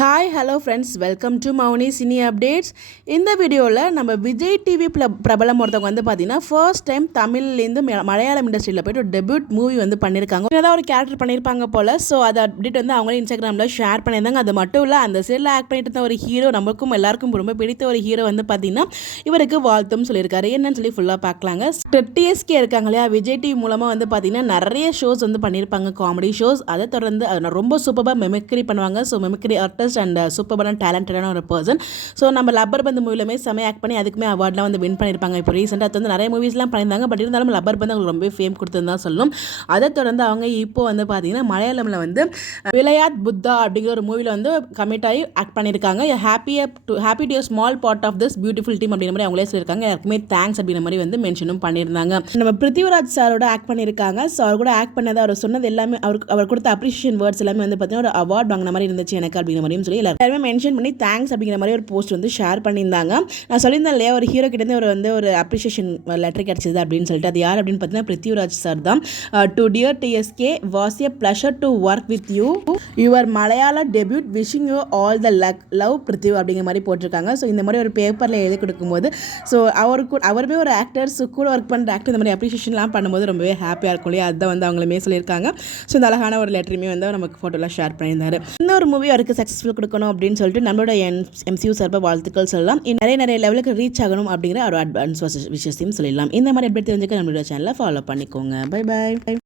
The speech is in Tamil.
Hi hello friends, welcome to Mouni cine updates. இந்த வீடியோவில் நம்ம விஜய் டிவி பிரபலம் ஒருத்தவங்க வந்து பார்த்தீங்கன்னா ஃபர்ஸ்ட் டைம் தமிழ்லேருந்து மலையாளம் இண்டஸ்ட்ரியில் போய்ட்டு ஒரு டெபியூட் மூவி வந்து பண்ணியிருக்காங்க. ஏதாவது ஒரு கேரக்டர் பண்ணியிருப்பாங்க போல். ஸோ அதை அப்டேட் வந்து அவங்களே இன்ஸ்டாகிராமில் ஷேர் பண்ணியிருந்தாங்க. அது மட்டும் இல்லை, அந்த சைடில் ஆக்ட் பண்ணிட்டு இருந்த ஒரு ஹீரோ, நமக்கும் எல்லாருக்கும் ரொம்ப பிடித்த ஒரு ஹீரோ வந்து பார்த்தீங்கன்னா இவருக்கு வாழ்த்தும் சொல்லியிருக்காரு. என்னன்னு சொல்லி ஃபுல்லாக பார்க்கலாங்க. டிஎஸ்கே இருக்காங்க இல்லையா, விஜய் டிவி மூலமாக வந்து பார்த்தீங்கன்னா நிறைய ஷோஸ் வந்து பண்ணியிருப்பாங்க, காமெடி ஷோஸ். அதை தொடர்ந்து ரொம்ப சூப்பராக மெமிக்ரி பண்ணுவாங்க. ஸோ மெமிக்ரி அண்ட் சூப்பரான டேலண்டடான ஒரு பர்சன். ஸோ நம்ம லப்பர் பந்து மூவிலுமே செமையாக ஆக்ட் பண்ணி அதுக்குமே அவார்ட்லாம் வந்து வின் பண்ணியிருப்பாங்க. இப்போ ரீசெண்டாக அது வந்து நிறைய மூவிஸ்லாம் பண்ணியிருந்தாங்க. பட் இருந்தாலும் லப்பர் பந்து அவங்களுக்கு ரொம்ப ஃபேம் கொடுத்துருந்தா சொல்லணும். அதை தொடர்ந்து அவங்க இப்போ வந்து பார்த்தீங்கன்னா மலையாளமில் வந்து விளையாட் புத்தா அப்படிங்கிற ஒரு மூவியில் வந்து கமிட் ஆகி ஆக்ட் பண்ணியிருக்காங்க. Happy to small part of this beautiful team அப்படிங்கிற மாதிரி அவங்களே சொல்லியிருக்காங்க. யாருக்குமே தேங்க்ஸ் அப்படிங்கிற மாதிரி வந்து மென்ஷனும் பண்ணியிருந்தாங்க. நம்ம பிருத்திவிராஜ் சாரோட ஆக்ட் பண்ணியிருக்காங்க. ஸோ அவர் கூட ஆக்ட் பண்ணதை அவர் சொன்னது எல்லாமே அவர் கொடுத்த அப்ரிஷியேஷன் வேர்ட்ஸ் எல்லாமே வந்து பார்த்தீங்கன்னா ஒரு அவார்ட் வாங்கின மாதிரி இருந்துச்சு எனக்கு அப்படிங்கிற மாதிரியும் சொல்லி எல்லாருமே மென்ஷன் பண்ணி தேங்க்ஸ் அப்படிங்கிற மாதிரி ஒரு போஸ்ட் வந்து ஷேர் பண்ணியிருந்தாங்க. நான் சொல்லியிருந்தேன் இல்லையா, ஒரு ஹீரோ கிட்டேருந்து ஒரு அப்ரிஷியேஷன் லெட்டர் கிடச்சிது அப்படின்னு சொல்லிட்டு. அது யார் அப்படின்னு பார்த்தீங்கன்னா பிருத்திவிராஜ் சார் தான். To dear DSK, was a pleasure to work with you. Your Malayalam debut, wishing you all the luck, love Prithvi அப்படிங்கிற மாதிரி போட்டிருக்காங்க. ஸோ இந்த மாதிரி ஒரு பேப்பரில் எழுதி கொடுக்கும்போது ஸோ அவருமே ஒரு ஆக்டர்ஸ் கூட ஒர்க் பண்ணுற ஆக்டர் இந்த மாதிரி அப்ரிஷியேஷன்லாம் பண்ணும்போது ரொம்பவே ஹாப்பியாக இருக்கும் இல்லையா. அதுதான் வந்து அவங்களுமே சொல்லியிருக்காங்க. ஸோ இந்த அழகான ஒரு லெட்டருமே வந்து நமக்கு ஃபோட்டோலாம் ஷேர் பண்ணியிருந்தாரு. இன்னொரு மூவி அவருக்கு சக்ஸஸ்ஃபுல் கொடுக்கணும் அப்படின்னு சொல்லிட்டு நம்மளோட MCU சார்பாக வாழ்த்துக்கள் சொல்லலாம். நிறைய லெவலுக்கு ரீச் ஆகணும் அப்படிங்கிற ஒரு அட்வான்ஸ் விஷயத்தையும் சொல்லலாம். இந்த மாதிரி எப்படி தெரிஞ்சுக்க நம்மளோட சேனலை ஃபாலோ பண்ணிக்கோங்க. Bye bye.